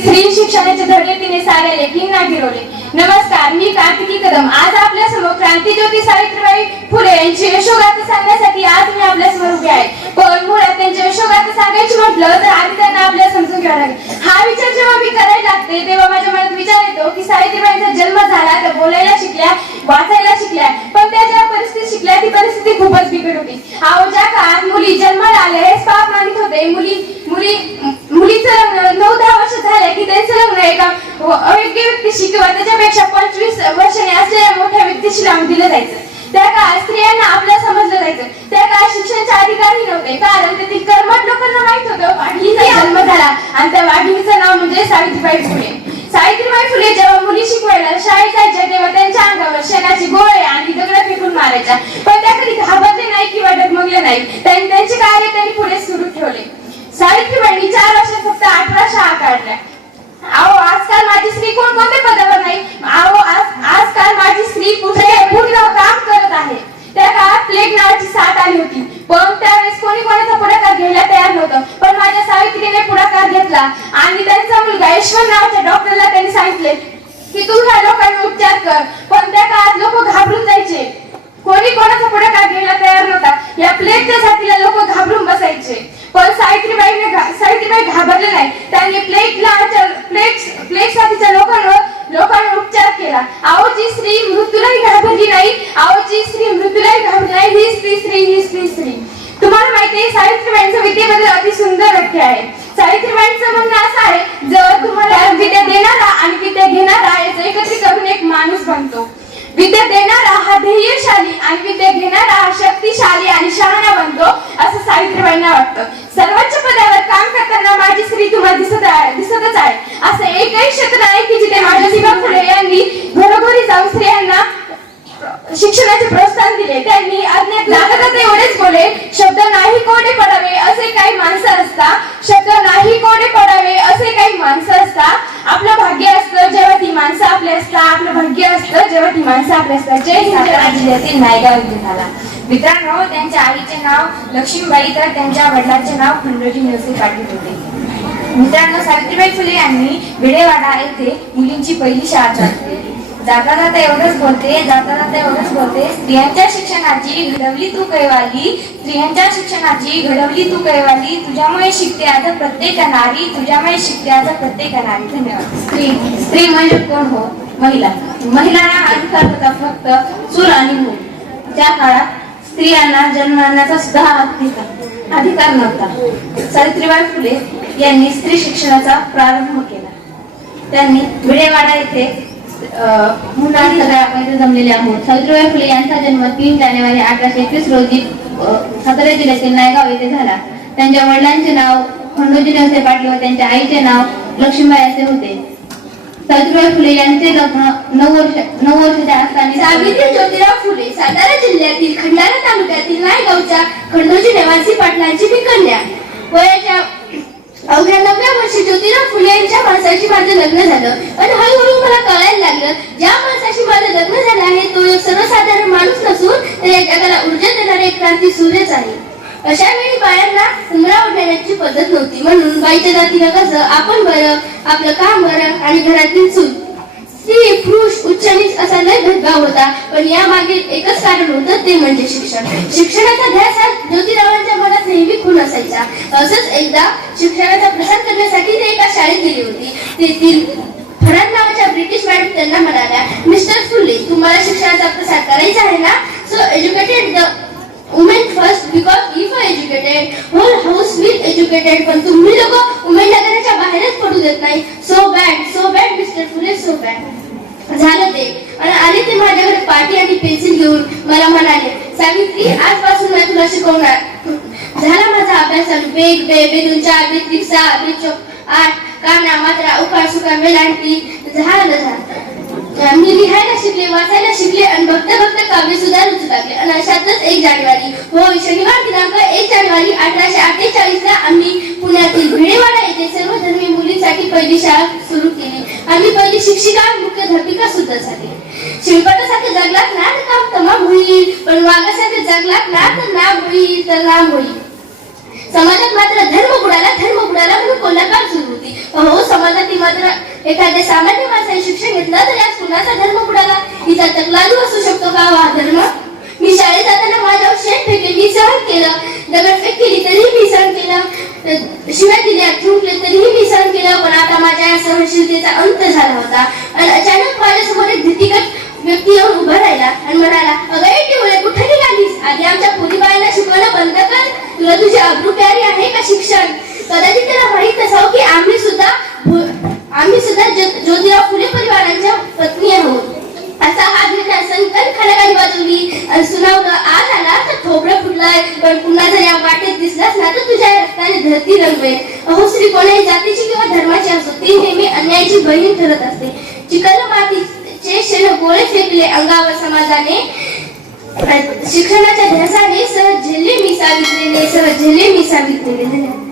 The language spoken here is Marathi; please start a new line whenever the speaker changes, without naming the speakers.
स्त्री शिक्षणाचे धडे तिने साऱ्या लेखींना गिरवले. नमस्कार मी कार्तिकी कदम. आज आपल्यासमोर क्रांती ज्योती सावित्रीबाई फुले यांची यशोगाथा सांगण्यासाठी आज मी आपल्यासमोर उभी आहे. पण मुळात त्यांची यशोगाथा सांगायची म्हटलं तर आधी त्यांना आपल्या समजून घ्यावं लागेल. हा विचार जेव्हा मी करायला लागते तेव्हा माझ्या मनात विचार येतो की सावित्रीबाईंचा जन्म झाला तर बोलायला शिकल्या वाचायला शिकल्या. पण त्या ज्या परिस्थितीत शिकल्या ती परिस्थिती खूपच बिघड होती अहो ज्या काळात मुली जन्माला आल्या हेच पाप मानित होते. मुली मुली मुलीचं लग्न नऊ दहा वर्ष झाले की त्यांचं लग्न एका अयोग्य व्यक्तीशी किंवा त्याच्यापेक्षा पंचवीस असलेल्या मोठ्या व्यक्तीशी लावून दिलं जायचं. त्या काळात स्त्रियांना समजलं जायचं. त्या काळात शिक्षणाचे अधिकारही नव्हते. कारण तेथील कर्मठ लोकांना माहीत होतं. जन्म झाला. आणि त्या वाघिणीचं नाव म्हणजे सावित्रीबाई फुले. सावित्रीबाई फुले जेव्हा मुली शिकवायला शाळेत जायच्या तेव्हा त्यांच्या अंगावर शेणाची गोळे आणि दगड फेकून मारायच्या. पण त्या कधी घाबरले नाही किंवा डगमगले नाही. त्यांचे कार्य त्यांनी पुढे सुरू ठेवले सावित्रीबाईंनी चार वर्षात फक्त अठरा शाळा काढल्या अहो आजकाल माझी स्त्री कोण कोणत्या पदावर नाही अहो आज आजकाल माझी स्त्री कुठे पूर्ण काम करत आहे त्या काळात प्लेग नावाची साथ आली होती पण त्यावेळेस कोणी कोणाचा पुढाकार घ्यायला तयार नव्हतं. पण माझ्या सावित्रीने पुढाकार घेतला. आणि त्यांचा मुलगा यशवंत नावाच्या डॉक्टरला त्यांनी सांगितले की तू ह्या लोकांना उपचार कर पण त्या काळात लोक घाबरून जायचे. कोणी कोणाचा पुढाकार घ्यायला तयार नव्हता. या प्लेगच्या साथीला लोक घाबरून बसायचे. पण सावित्रीबाईने सावित्रीबाई घाबरले नाही. त्यांनी प्लेग प्लेग साथीच्या लोकांवर लोकांवर उपचार केला अहो जी स्त्री मृत्यूलाही घाबरली नाही अहो जी स्त्री मृत्यूलाही घाबरली नाही ही स्त्री स्त्री ही स्त्री स्त्री तुम्हाला माहिती आहे सावित्रीबाईंचं विद्येबद्दल अति सुंदर व्याख्या आहे सावित्रीबाईंचं म्हणणं असं आहे जर तुम्हाला विद्या देणारा आणि विद्या घेणारा याचं एकत्रित करून एक माणूस बनतो विद्या देणारा हा ध्येयशाली आणि विद्या घेणारा हा शक्तिशाली आणि शहाणा बनतो असं सावित्रीबाईंना वाटतं. सर्वोच्च पदावर काम करताना माझी स्त्री तुम्हाला दिसत आहे दिसतच आहे. असं एकही क्षेत्र नाही की जिथे माझ्या फुले यांनी घरोघरी जाऊन स्त्रियांना शिक्षणाचे प्रोत्साहन दिले त्यांनी अज्ञात नाटकात एवढेच बोले शब्द नाही कोडे पडावे असे काही माणसं असता शब्द नाही कोडे पडावे असे काही माणसं असता आपलं भाग्य असतं जेव्हा ती असतं आपलं भाग्य असतं जेव्हा ती माणसं आपल्या असतात. जय
जिल्ह्यातील नायगाव येथे झाला मित्रांनो त्यांच्या आईचे नाव लक्ष्मीबाई तर त्यांच्या वडिलांचे नाव खंडोजी निवसे पाटील होते. मित्रांनो सावित्रीबाई फुले यांनी भिडेवाडा येथे मुलींची पहिली शाळा चालवली जाताना तर एवढंच बोलते जाताना जाता एवढंच बोलते. स्त्रियांच्या शिक्षणाची घडवली तू कैवाली स्त्रियांच्या शिक्षणाची घडवली तू कैवाली तुझ्यामुळे शिकते आज प्रत्येक नारी तुझ्यामुळे शिकते आज प्रत्येक नारी धन्यवाद.
स्त्री स्त्री म्हणजे कोण हो? महिला. महिलांना अधिकार होता फक्त चूल आणि मूल. त्या काळात स्त्रियांना जन्म आणण्याचा सुद्धा अधिकार अधिकार नव्हता. सावित्रीबाई फुले यांनी स्त्री शिक्षणाचा प्रारंभ केला. त्यांनी भिडेवाडा येथे अं, सगळ्या आपण इथे जमलेले आहोत सावित्रीबाई फुले यांचा जन्म तीन जानेवारी अठराशे एकवीस रोजी सातारा जिल्ह्यातील नायगाव येथे झाला. त्यांच्या वडिलांचे नाव खंडोजी नेवसे पाटील व त्यांच्या आईचे नाव लक्ष्मीबाई असे होते. सावित्रीबाई फुले यांचे लग्न नऊ वर्ष नऊ वर्षाच्या असताना
सावित्री ज्योतिराव फुले सातारा जिल्ह्यातील खंडाळा तालुक्यातील नायगावच्या खंडोजी नेवासी पाटलांची मी कन्या वयाच्या अवघ्या नवव्या वर्षी ज्योतिराव फुले यांच्या माणसाशी माझं लग्न झालं पण हळूहळू मला कळायला लागलं ज्या माणसाशी माझं लग्न झालं आहे तो एक सर्वसाधारण माणूस नसून तर या जगाला ऊर्जा देणारे एक आहे. अशा वेळी बायांना उमरा उठवण्याची पद्धत नव्हती. म्हणून बाईच्या जातीनं कसं आपण बरं आपलं काम बरं आणि घरातील चूल. स्त्री पुरुष उच्च नीच असा लय भेदभाव होता. पण या मागे एकच कारण होतं ते म्हणजे शिक्षण. शिक्षणाचा ध्यास हा ज्योतिरावांच्या मनात नेहमी खून असायचा. असंच एकदा शिक्षणाचा प्रसार करण्यासाठी ते एका शाळेत गेली होती. तेथील फरान नावाच्या ब्रिटिश मॅडम त्यांना म्हणाल्या मिस्टर फुले तुम्हाला शिक्षणाचा प्रसार करायचा आहे ना? So educated the educated whole house will educated पण तुम्ही लोक उमेदवाराच्या बाहेरच पडू देत नाही. So bad so bad mister Phule so bad झालं ते. आणि आले ते माझ्याकडे पाटी आणि पेन्सिल घेऊन. मला म्हणाले सावित्री आजपासून मी तुला शिकवणार. झाला माझा अभ्यास चालू. बेग बे बेदून चार बेद रिक्षा बेद आठ काना मात्रा उकार सुकार वेलांटी झालं झालं. मी लिहायला शिकले वाचायला शिकले आणि बघता बघता काव्य सुद्धा रुचू लागले. आणि अशातच एक जानेवारी. हो शनिवार दिनांक एक जानेवारी अठराशे अठ्ठेचाळीस ला आम्ही पुण्यातील भिडेवाडा येथे सर्व धर्मी मुलींसाठी पहिली शाळा सुरू केली. आम्ही पहिली शिक्षिका मुख्य मुख्याध्यापिका सुद्धा झाली. शिल्पटासारखे जगलात ना तर काम तमाम होईल पण वाघासारखे जगलात ना तर नाम होईल तर ना होईल.
समाजात मात्र धर्म बुडाला धर्म बुडाला म्हणून कोल्हाकार सुरू होती. हो समाजात ती मात्र एखाद्या सामान्य माणसाने शिक्षण घेतलं तर यात कुणाचा धर्म बुडाला हिचा तकलादू असू शकतो का? हा धर्म? मी शाळेत जाताना माझ्यावर शेत फेकले मी सहन केलं. दगडफेक केली तरीही मी सहन केलं. शिवाय शिव्या दिल्या थुंकले तरीही मी सहन केलं. पण आता माझ्या या सहनशीलतेचा अंत झाला होता. आणि अचानक माझ्यासमोर एक भीतिगत व्यक्ती येऊन उभा राहिला आणि म्हणाला अगं एक टिवळे कुठे निघालीस? आधी आमच्या पोलीबाळांना शिकवायला बंद कर. तुला तुझी अब्रू प्यारी आहे का शिक्षण? कदाचित त्याला माहीत असावं की आम्ही सुद्धा आम्ही सुद्धा ज्योतिराव फुले परिवारांच्या पत्नी आहोत. असा हा निर्णय संकल्प खडकाने वाजवली आणि सुनावलं आज आला तर थोबडं फुटलाय. पण पुन्हा जर या वाटेत दिसलास ना तर तुझ्या रक्ताने धरती रंगवेल. अहो स्त्री कोणाही जातीची किंवा धर्माची असो ती नेहमी अन्यायाची बहीण ठरत असते. चिकल मातीचे शेण गोळे फेकले अंगावर समाजाने. शिक्षणाच्या ध्यासाने सहज झेल्ले मी सावित्रीने सहज झेल्ले मी सावित्रीने धन्यवाद